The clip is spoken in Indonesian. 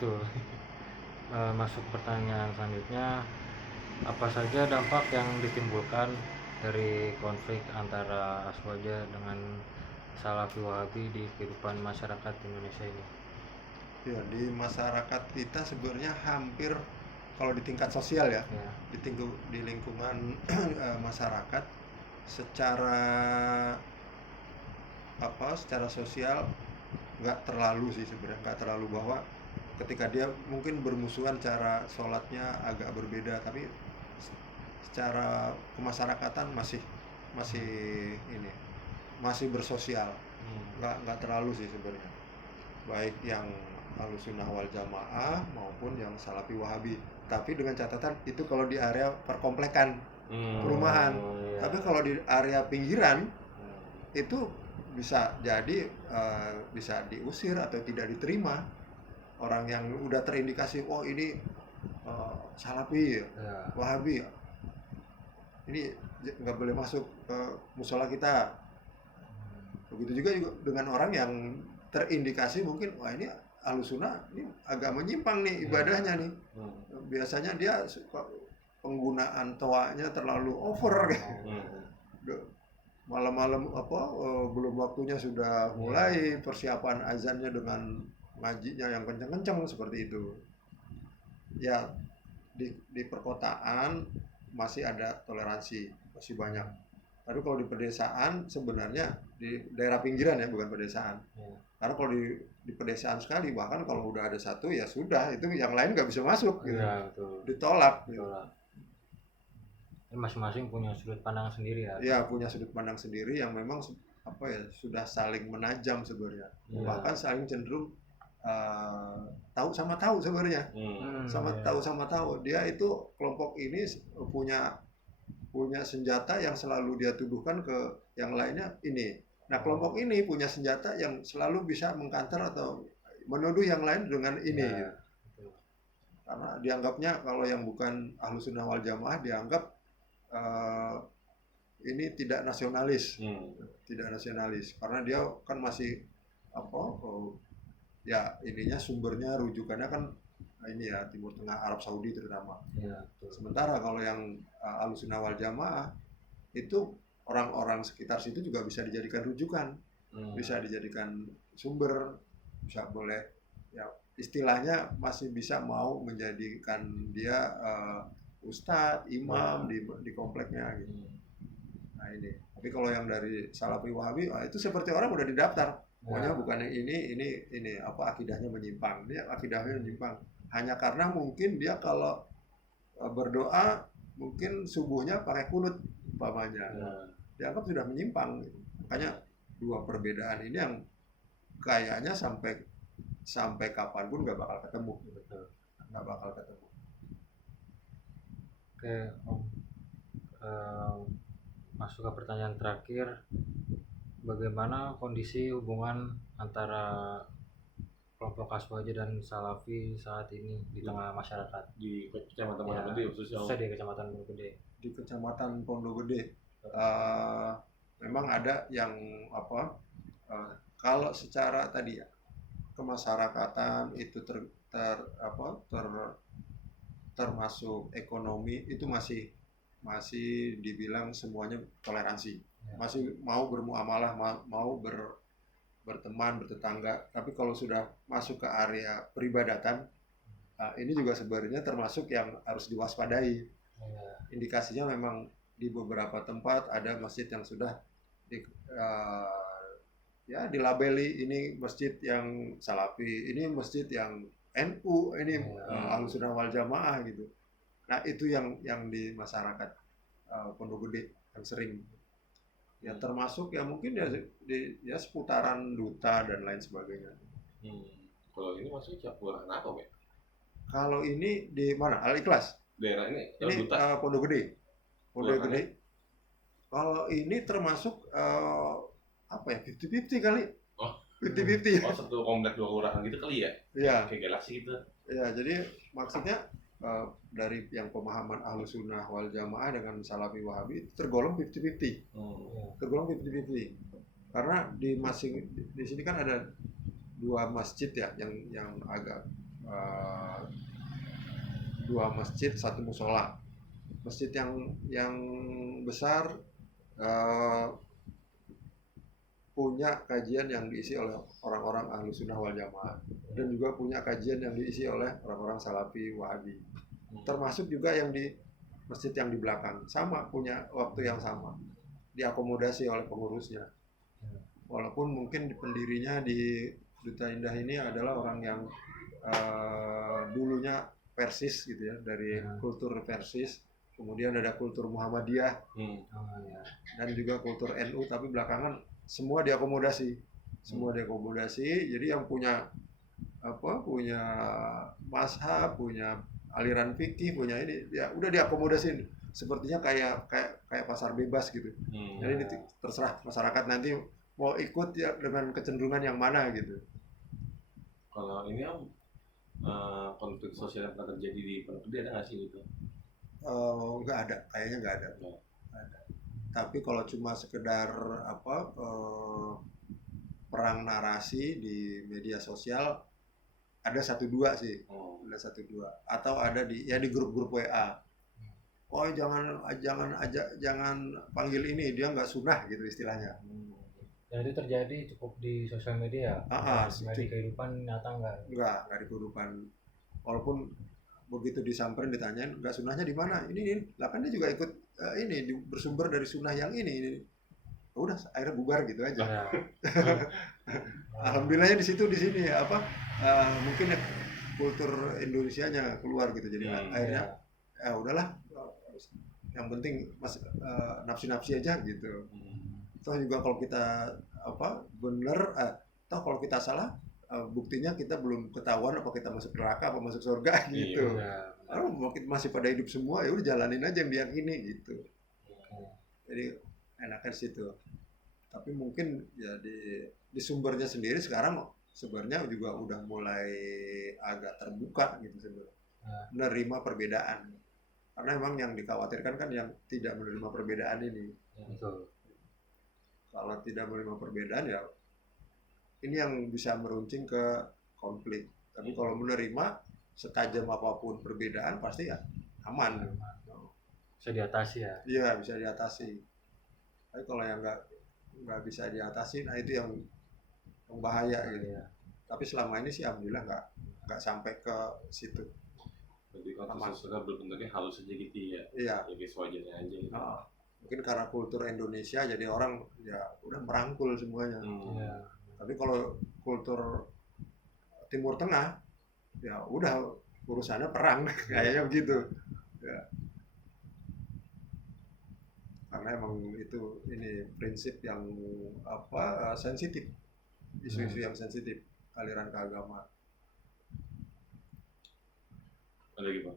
Betul. Masuk pertanyaan selanjutnya, apa saja dampak yang ditimbulkan dari konflik antara Aswaja dengan Salafi Wahabi di kehidupan masyarakat Indonesia ini? Ya, di masyarakat kita sebenarnya hampir kalau di tingkat sosial ya, Ya, di lingkungan masyarakat secara secara sosial nggak terlalu sih sebenarnya, nggak terlalu bahwa ketika dia mungkin bermusuhan cara sholatnya agak berbeda, tapi secara kemasyarakatan masih masih ini masih bersosial, nggak terlalu sih sebenarnya, baik yang Ahlussunnah wal Jamaah maupun yang Salafi Wahabi. Tapi dengan catatan itu kalau di area perkomplekan perumahan. iya. Tapi kalau di area pinggiran itu bisa jadi bisa diusir atau tidak diterima orang yang udah terindikasi, oh ini Salafi, Ya. Wahabi, ini nggak boleh masuk ke musola kita. Begitu juga dengan orang yang terindikasi mungkin, wah ini Ahlussunnah ini agak menyimpang nih ibadahnya nih. Biasanya dia suka penggunaan toanya terlalu over. Malam-malam belum waktunya sudah mulai persiapan azannya dengan ngajinya yang kenceng-kenceng seperti itu. Ya, di perkotaan masih ada toleransi, masih banyak. Tapi kalau di pedesaan sebenarnya di daerah pinggiran ya, bukan pedesaan. Karena kalau di pedesaan sekali, bahkan kalau udah ada satu ya sudah, itu yang lain nggak bisa masuk gitu. Ya, betul. Ditolak gitu. Masing-masing punya sudut pandang sendiri ya. Ya, punya sudut pandang sendiri yang memang sudah saling menajam sebenarnya. Bahkan saling cenderung tahu sama tahu sebenarnya. Tahu sama tahu. Dia itu kelompok ini punya senjata yang selalu dia tuduhkan ke yang lainnya ini. Nah, kelompok ini punya senjata yang selalu bisa mengkanter atau menuduh yang lain dengan ini. Ya, gitu. Karena dianggapnya kalau yang bukan Ahlussunnah wal Jamaah dianggap ini tidak nasionalis, karena dia kan masih ya ininya sumbernya rujukannya kan ini ya Timur Tengah, Arab Saudi terutama. Ya, sementara kalau yang Ahlussunnah wal Jamaah itu orang-orang sekitar situ juga bisa dijadikan rujukan, bisa dijadikan sumber, bisa boleh ya istilahnya masih bisa mau menjadikan dia ustadz, imam di kompleknya gitu. Nah ini. Tapi kalau yang dari Salafi Wahabi, itu seperti orang udah didaftar. Pokoknya bukan yang ini akidahnya menyimpang. Dia akidahnya menyimpang. Hanya karena mungkin dia kalau berdoa mungkin subuhnya pakai kunut umpamanya. Dianggap sudah menyimpang. Makanya dua perbedaan ini yang kayaknya sampai kapanpun nggak bakal ketemu. Nggak bakal ketemu. Oke, Om. Masuk ke pertanyaan terakhir, bagaimana kondisi hubungan antara kelompok Aswaja dan Salafi saat ini di tengah masyarakat di Kecamatan Pondok Gede khususnya di Kecamatan Pondok Gede? Di Kecamatan Pondok Gede memang ada yang kalau secara tadi ya kemasyarakatan itu termasuk ekonomi itu masih dibilang semuanya toleransi, masih mau bermuamalah, mau berteman, bertetangga. Tapi kalau sudah masuk ke area peribadatan, ini juga sebenarnya termasuk yang harus diwaspadai. Indikasinya memang di beberapa tempat ada masjid yang sudah dilabeli ini masjid yang Salafi, ini masjid yang NU, ini Ahlussunnah wal Jamaah gitu. Nah itu yang di masyarakat Pondok Gede yang sering. Ya termasuk ya mungkin ya seputaran Duta dan lain sebagainya. Kalau ini maksudnya kelurahan apa, Pak? Kalau ini di mana? Al-Ikhlas. Daerah ini Duta. Pondok Gede. Pondok Gede. Kalau ini termasuk 50-50 kali. Oh. 50-50. Oh, satu komplek dua kelurahan gitu kali ya? Iya. Kayak Galaxy gitu. Iya, jadi maksudnya dari yang pemahaman Ahlussunnah wal Jamaah dengan Salafi Wahabi tergolong 50-50. Tergolong 50-50. Karena di sini kan ada dua masjid ya yang agak eh, 2 masjid, 1 musola. Masjid yang besar eh, punya kajian yang diisi oleh orang-orang ahlu sunnah wal jamaah, dan juga punya kajian yang diisi oleh orang-orang salafi wahabi, termasuk juga yang di masjid yang di belakang sama punya waktu yang sama, diakomodasi oleh pengurusnya. Walaupun mungkin pendirinya di Duta Indah ini adalah orang yang dulunya Persis gitu ya, dari kultur Persis, kemudian ada kultur Muhammadiyah dan juga kultur NU, tapi belakangan semua diakomodasi, jadi yang punya punya mazhab, punya aliran fikih, punya ini ya udah diakomodasin, sepertinya kayak pasar bebas gitu. Jadi terserah masyarakat nanti mau ikut ya dengan kecenderungan yang mana gitu. Kalau ini konflik sosial yang pernah terjadi di Pondok Gede ada nggak sih gitu? Nggak ada, kayaknya nggak ada. Tapi kalau cuma sekedar perang narasi di media sosial ada 1-2 sih, ada 1-2, atau ada di grup-grup WA. Oh jangan panggil ini, dia nggak sunnah gitu istilahnya. Dan itu terjadi cukup di sosial media, nggak di kehidupan nyata nggak di kehidupan. Walaupun begitu disamperin ditanyain nggak sunnahnya di mana, ini lah kan dia juga ikut bersumber dari sunnah yang ini. Udah akhirnya bubar gitu aja. Alhamdulillahnya di sini mungkin kultur Indonesianya keluar gitu, jadi akhirnya udahlah, yang penting nafsi aja gitu. Toh juga kalau kita toh kalau kita salah, buktinya kita belum ketahuan apa kita masuk neraka apa masuk surga gitu. Mungkin masih pada hidup semua, ya udah jalanin aja yang diyakini gitu. Jadi enaknya situ. Tapi mungkin ya di sumbernya sendiri sekarang sebenarnya juga udah mulai agak terbuka gitu sebenarnya, menerima perbedaan. Karena memang yang dikhawatirkan kan yang tidak menerima perbedaan ini. Kalau tidak menerima perbedaan ya ini yang bisa meruncing ke konflik. Tapi kalau menerima, setajam apapun perbedaan pasti ya aman. Bisa diatasi ya? Iya, bisa diatasi. Tapi kalau yang nggak bisa diatasi, nah itu yang bahaya gitu. Tapi selama ini sih alhamdulillah nggak sampai ke situ. Jadi konflik sosial bentuknya halus aja gitu ya? Iya. Jadi sewajarnya aja gitu. Mungkin karena kultur Indonesia jadi orang ya udah merangkul semuanya. Tapi kalau kultur Timur Tengah ya udah urusannya perang kayaknya begitu ya. Karena emang itu ini prinsip yang sensitif, isu-isu yang sensitif, aliran keagamaan. Ada lagi Pak?